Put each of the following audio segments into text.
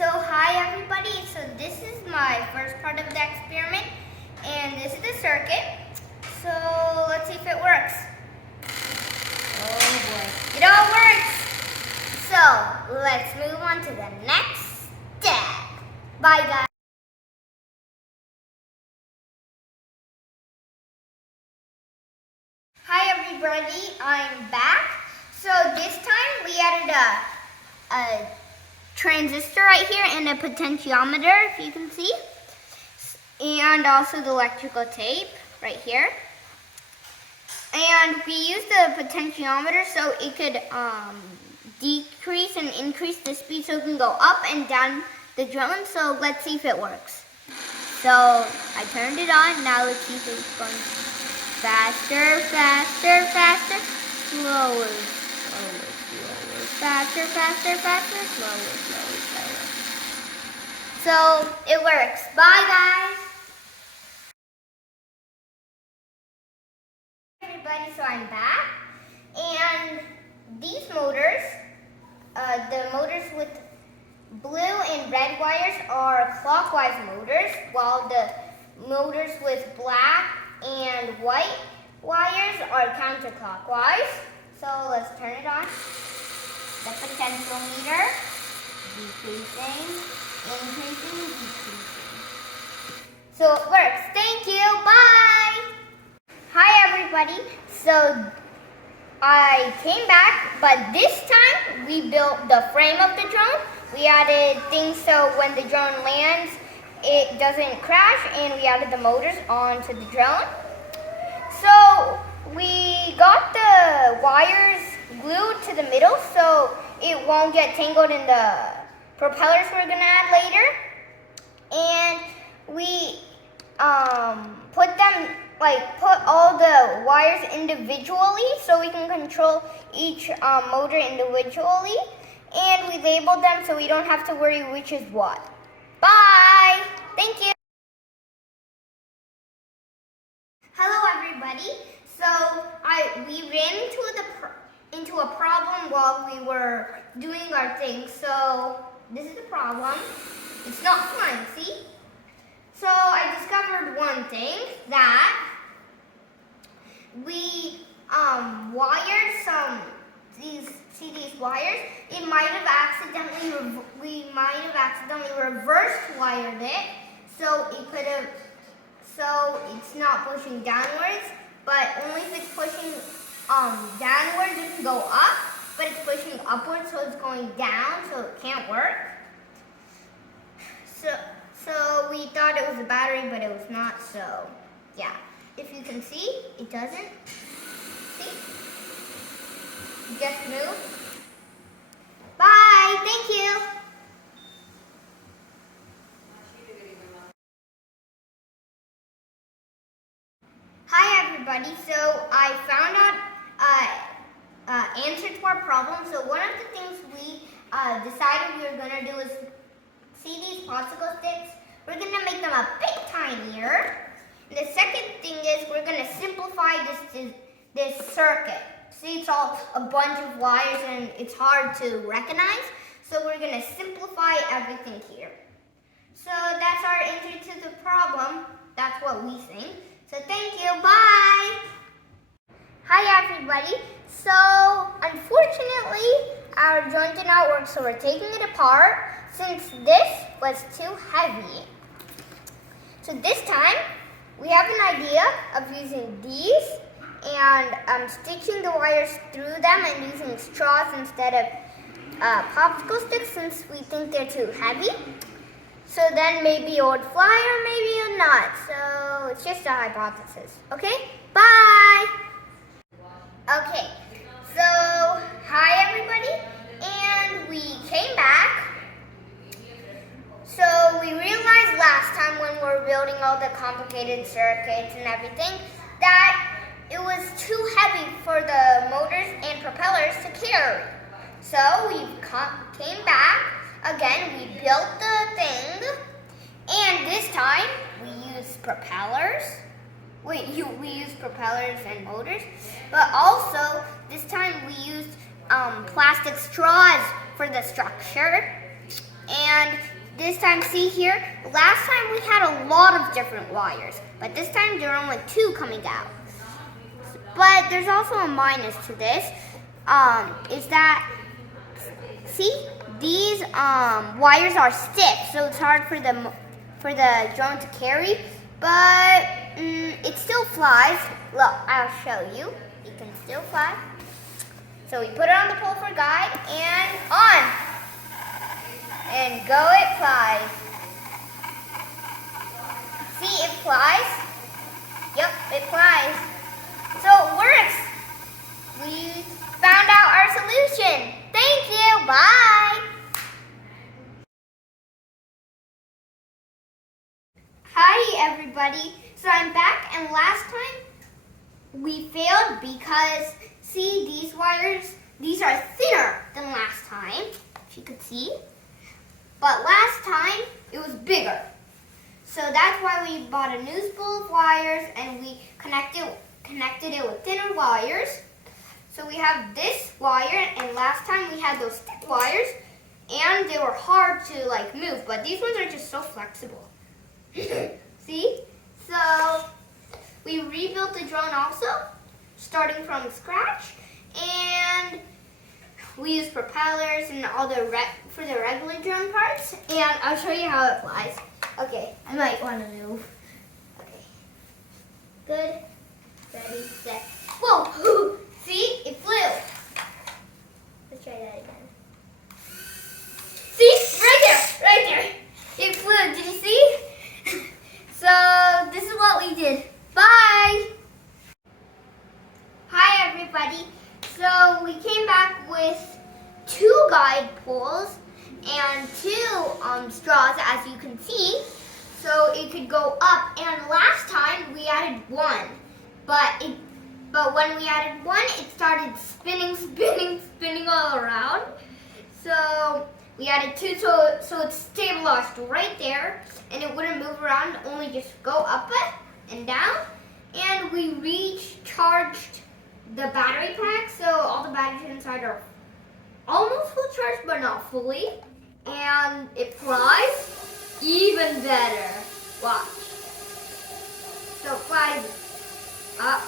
So hi everybody, so this is my first part of the experiment and this is the circuit. So let's see if it works. Oh boy, it all works! So let's move on to the next step. Bye guys. Hi everybody, I'm back. So this time we added a transistor right here and a potentiometer, if you can see, and also the electrical tape right here. And we used the potentiometer so it could decrease and increase the speed so it can go up and down the drone. So let's see if it works. So I turned it on. Now let's see if it's going faster, faster, faster, slower, slower, slower, faster, faster, faster, slower, slower, slower. So it works. Bye guys. Everybody, so I'm back. And these motors, the motors with blue and red wires are clockwise motors, while the motors with black and white wires are counterclockwise. So let's turn it on. The potentiometer, decreasing, increasing, decreasing. So it works. Thank you. Bye. Hi everybody. So I came back, but this time we built the frame of the drone. We added things so when the drone lands, it doesn't crash, and we added the motors onto the drone. So we got the wires glued to the middle so it won't get tangled in the propellers we're gonna add later. And we put all the wires individually so we can control each motor individually. And we labeled them so we don't have to worry which is what. Bye! Thank you! Hello everybody. So we ran into a problem while we were doing our thing. So this is the problem. It's not fun, see? So I discovered one thing, that we wired these wires. We might have accidentally reverse wired it, so it's not pushing downwards, but only if it's pushing downwards it can go up, but it's pushing upwards so it's going down, so it can't work. So we thought it was a battery, but it was not, so yeah. If you can see, it doesn't. See? It just moved. Bye, thank you. Hi everybody, so I found out answer to our problem. So one of the things we decided we were going to do is, see these popsicle sticks? We're going to make them a bit tinier. And the second thing is we're going to simplify this circuit. See, it's all a bunch of wires and it's hard to recognize. So we're going to simplify everything here. So that's our answer to the problem. That's what we think. So thank you. Bye. Hi everybody. So unfortunately our drone did not work, so we're taking it apart since this was too heavy. So this time we have an idea of using these and stitching the wires through them and using straws instead of popsicle sticks since we think they're too heavy. So then maybe it would fly or maybe it would not. So it's just a hypothesis. Okay? Bye! Okay, so hi everybody. And we came back. So we realized last time when we were building all the complicated circuits and everything that it was too heavy for the motors and propellers to carry. So we came back again, we built the thing, and this time we used propellers. We used propellers and motors, but also this time we used plastic straws for the structure. And this time, see here, last time we had a lot of different wires, but this time there are only 2 coming out. But there's also a minus to this, is that, see, these wires are stiff, so it's hard for the drone to carry, but it still flies. Look, I'll show you. It can still fly. So we put it on the pole for guide, and on! And go, it flies. See, it flies. Yep, it flies. So it works. We found out our solution. Thank you. Bye. Hi, everybody. So I'm back, and last time we failed because, see, these wires, these are thinner than last time, if you could see. But last time, it was bigger. So that's why we bought a new spool of wires, and we connected it with thinner wires. So we have this wire, and last time we had those thick wires, and they were hard to like move, but these ones are just so flexible. See? So we rebuilt the drone also, starting from scratch, and we use propellers and all for the regular drone parts, and I'll show you how it flies. Okay, I might want to move. Okay, good, ready, set. Whoa! See, it flew. Let's try that again. See, right there, it flew. Did you see? So this is what we did. Bye. Hi, everybody. So we came back with 2 guide poles and 2 straws, as you can see, so it could go up. And last time we added 1, but when we added 1, it started spinning all around. So we added 2, so it's stabilized right there, and it wouldn't move around, only just go up and down. And we recharged the battery pack, so all the batteries inside are almost full charge, but not fully. And it flies even better. Watch. So it flies up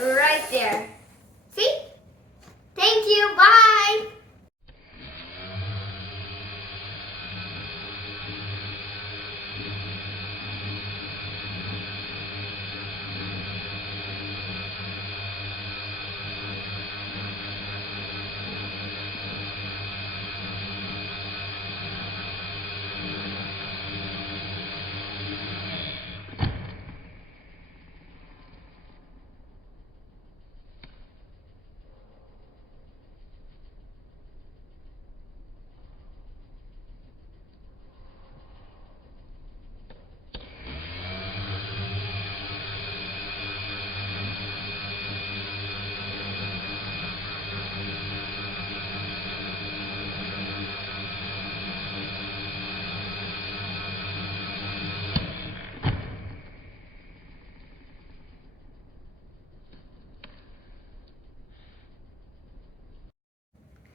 right there. See? Thank you. Bye.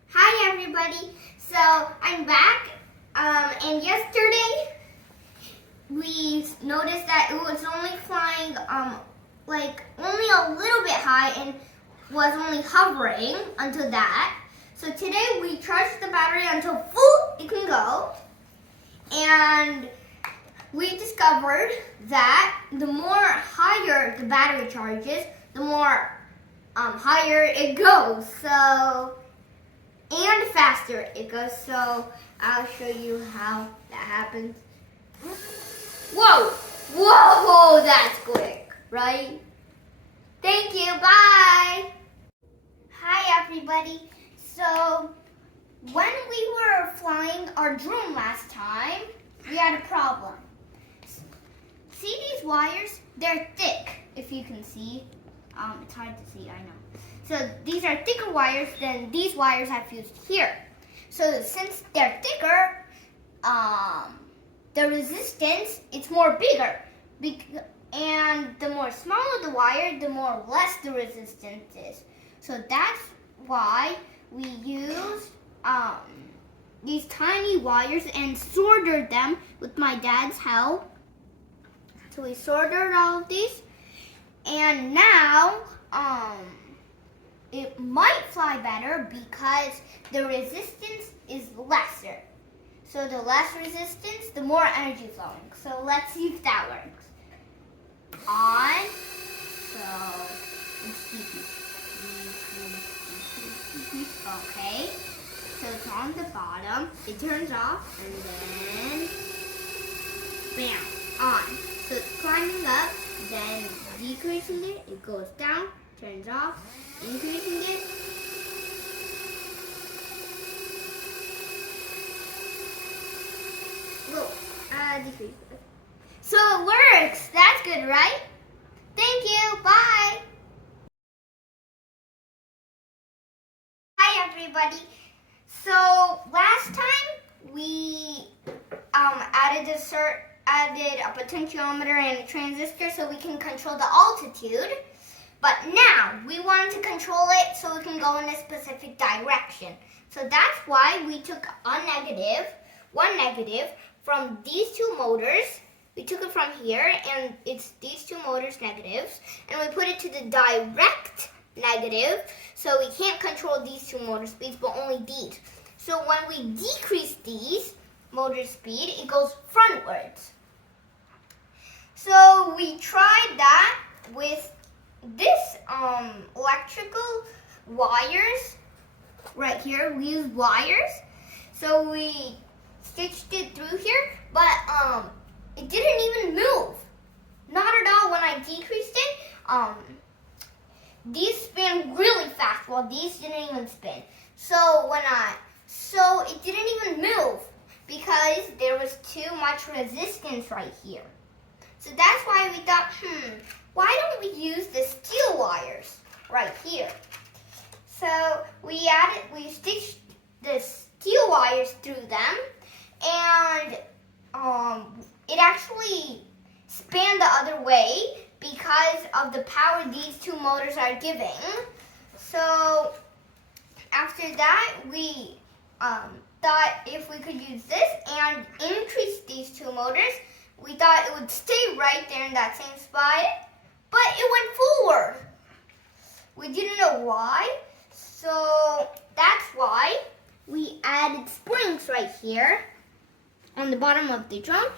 Hi, everybody. So I'm back, and yesterday we noticed that it was only flying like only a little bit high and was only hovering until that. So today we charged the battery until full it can go, and we discovered that the more higher the battery charges, the more higher it goes. So and faster it goes. So I'll show you how that happens. Whoa! Whoa! That's quick, right? Thank you. Bye. Hi, everybody. So when we were flying our drone last time, we had a problem. See these wires? They're thick, if you can see. It's hard to see, I know. So these are thicker wires than these wires I've used here. So since they're thicker, the resistance, it's more bigger. And the more smaller the wire, the more less the resistance is. So that's why we used these tiny wires and soldered them with my dad's help. So we soldered all of these, and now it might fly better because the resistance is lesser. So the less resistance, the more energy flowing. So let's see if that works. On. So let's decrease. Okay. So it's on the bottom. It turns off and then bam, on. So it's climbing up, then decreasing it, it goes down, turns off, increasing it. Whoa, decrease. So it works. That's good, right? Thank you. Bye. Hi, everybody. So last time we added a potentiometer and a transistor so we can control the altitude. But now we wanted to control it so we can go in a specific direction. So that's why we took one negative from these two motors. We took it from here, and it's these two motors negatives, and we put it to the direct negative, so we can't control these two motor speeds, but only these. So when we decrease these motor speed, it goes frontwards. So we tried that with this electrical wires right here. We use wires, so we stitched it through here, but it didn't even move. Not at all when I decreased it. These spin really fast while these didn't even spin. So it didn't even move because there was too much resistance right here. So that's why we thought, why don't we use the steel wires right here? So we stitched the steel wires through them, and it actually span the other way because of the power these two motors are giving. So after that, we thought if we could use this and increase these two motors, we thought it would stay right there in that same spot, but it went forward. We didn't know why, so that's why we added springs right here on the bottom of the drone.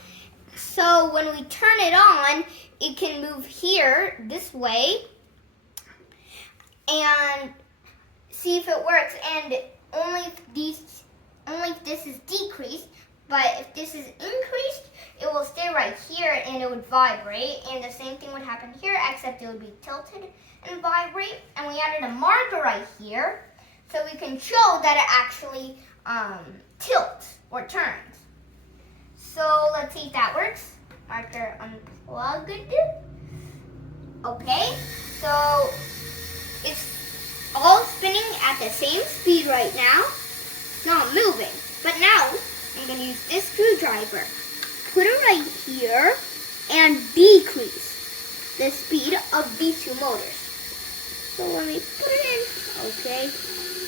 So when we turn it on, it can move here this way and see if it works. And only if this is decreased, but if this is increased, it will stay right here and it would vibrate. And the same thing would happen here, except it would be tilted and vibrate. And we added a marker right here so we can show that it actually tilts or turns. So let's see if that works. Marker unplugged. Okay, so it's all spinning at the same speed right now. It's not moving. But now I'm going to use this screwdriver. Put it right here and decrease the speed of these two motors. So let me put it in. Okay,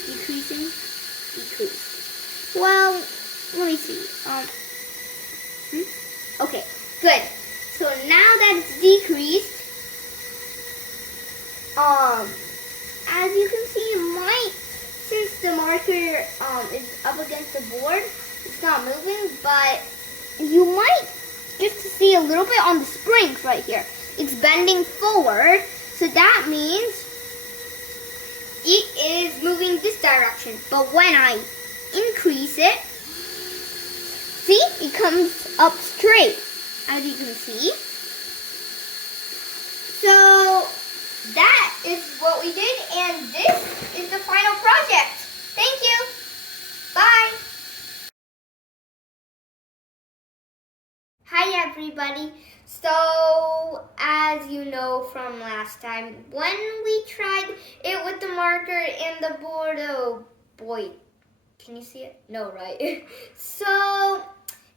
decreasing, decrease. Well, let me see. Okay, good. So now that it's decreased, as you can see, it might, since the marker is up against the board, it's not moving, but you might get to see a little bit on the springs right here. It's bending forward, so that means it is moving this direction. But when I increase it, see, it comes up straight, as you can see. So that is what we did, and this is the final project. Thank you. Bye. Hi, everybody. So, as you know from last time, when we tried it with the marker and the board, oh boy, can you see it? No, right? So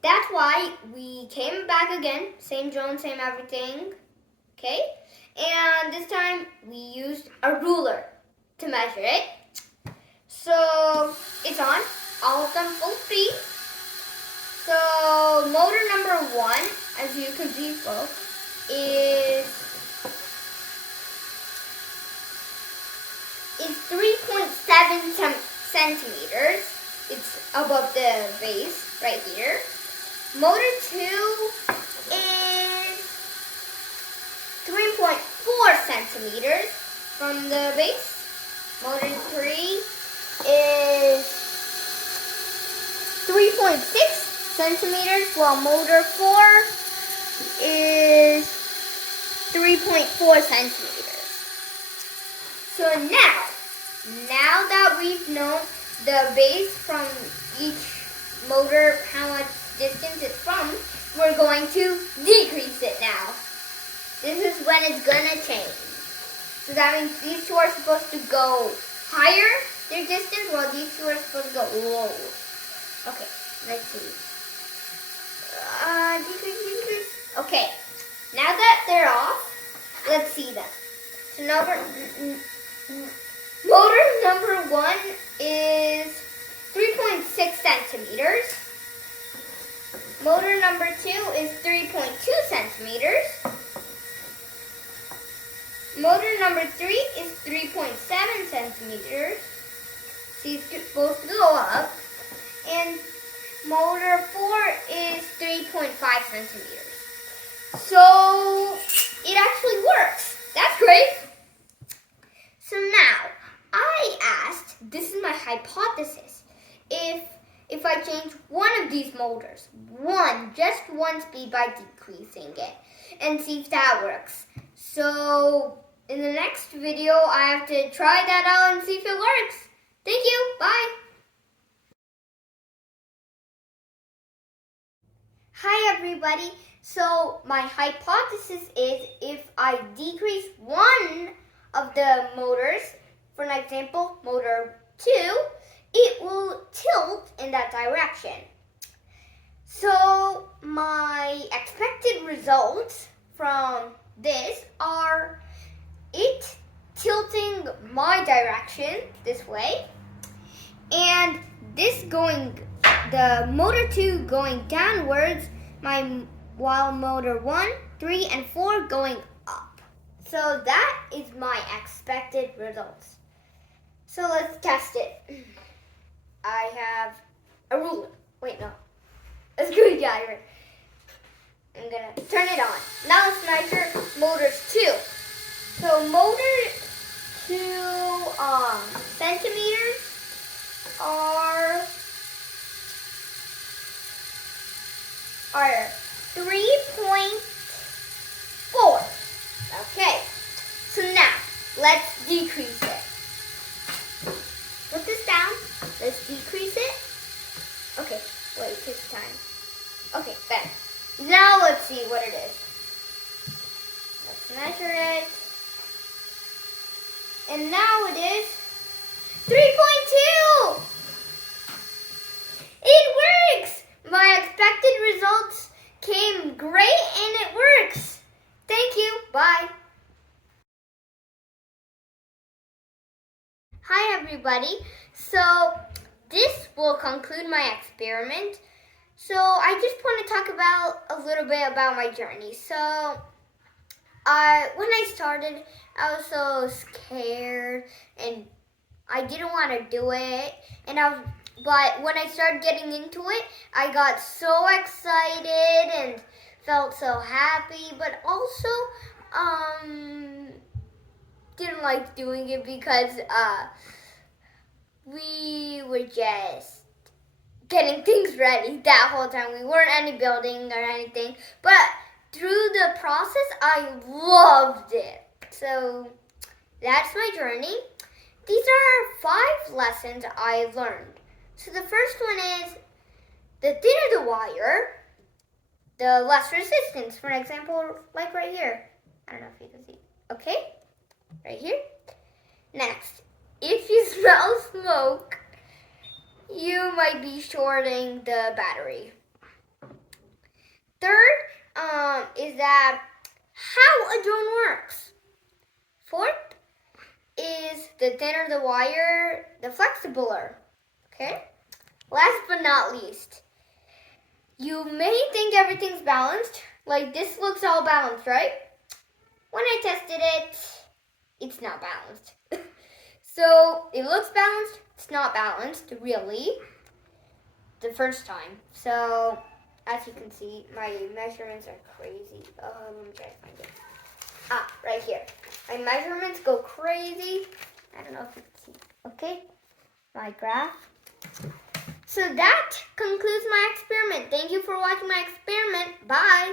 that's why we came back again, same drone, same everything, okay? And this time we used a ruler to measure it. So it's on. all of them full speed. So motor number 1, as you can see, folks, is 3.7 centimeters. It's above the base right here. Motor 2 is 3.4 centimeters from the base. Motor 3 is 3.6 centimeters, while motor 4 is 3.4 centimeters. So now that we've known the base from each motor, how much distance it's from, we're going to decrease it now. This is when it's gonna change. So that means these two are supposed to go higher, their distance, while these two are supposed to go low. Okay, let's see. Decrease. Okay, now that they're off, let's see them. So motor number 1 is 3.6 centimeters. Motor number 2 is 3.2 centimeters. Motor number 3 is 3.7 centimeters. So it's supposed to go up. And motor 4 is 3.5 centimeters. So it actually works. That's great. So now, I asked, this is my hypothesis, if I change one of these motors, just one speed by decreasing it, and see if that works. So in the next video, I have to try that out and see if it works. Thank you. Bye. Hi everybody. So my hypothesis is if I decrease one of the motors, for an example, motor 2, it will tilt in that direction. So my expected results from this are it tilting my direction this way, and this going, the motor 2 going downwards, while motor 1, 3, and 4 going up. So that is my expected results. So let's test it. I have a ruler. Wait, no. A screwdriver. I'm gonna turn it on. Now let's measure motors 2. So motor 2 centimeters are 3.4. Okay. So now let's decrease it. Put this down. Let's decrease it. Okay, wait, it takes time. Okay, better. Now let's see what it is. Let's measure it. And now it is 3.2. It works. My expected results came great and it works. Thank you. Bye. Hi everybody. So this will conclude my experiment. So I just want to talk about a little bit about my journey. So when I started, I was so scared and I didn't want to do it. But when I started getting into it, I got so excited and felt so happy, but also didn't like doing it because we were just getting things ready that whole time. We weren't any building or anything, but through the process, I loved it. So that's my journey. These are 5 lessons I learned. So the first one is, the thinner the wire, the less resistance. For an example, like right here. I don't know if you can see. Okay, right here. Next, if you smell smoke, you might be shorting the battery. Third, is that how a drone works. Fourth is, the thinner the wire, the flexibler. Okay? last but not least, you may think everything's balanced. Like this looks all balanced, right? When I tested it, it's not balanced. So it looks balanced, it's not balanced, really, the first time. So as you can see, my measurements are crazy. Let me try to find it. Right here. My measurements go crazy. I don't know if you can see. Okay, my graph. So that concludes my experiment. Thank you for watching my experiment. Bye.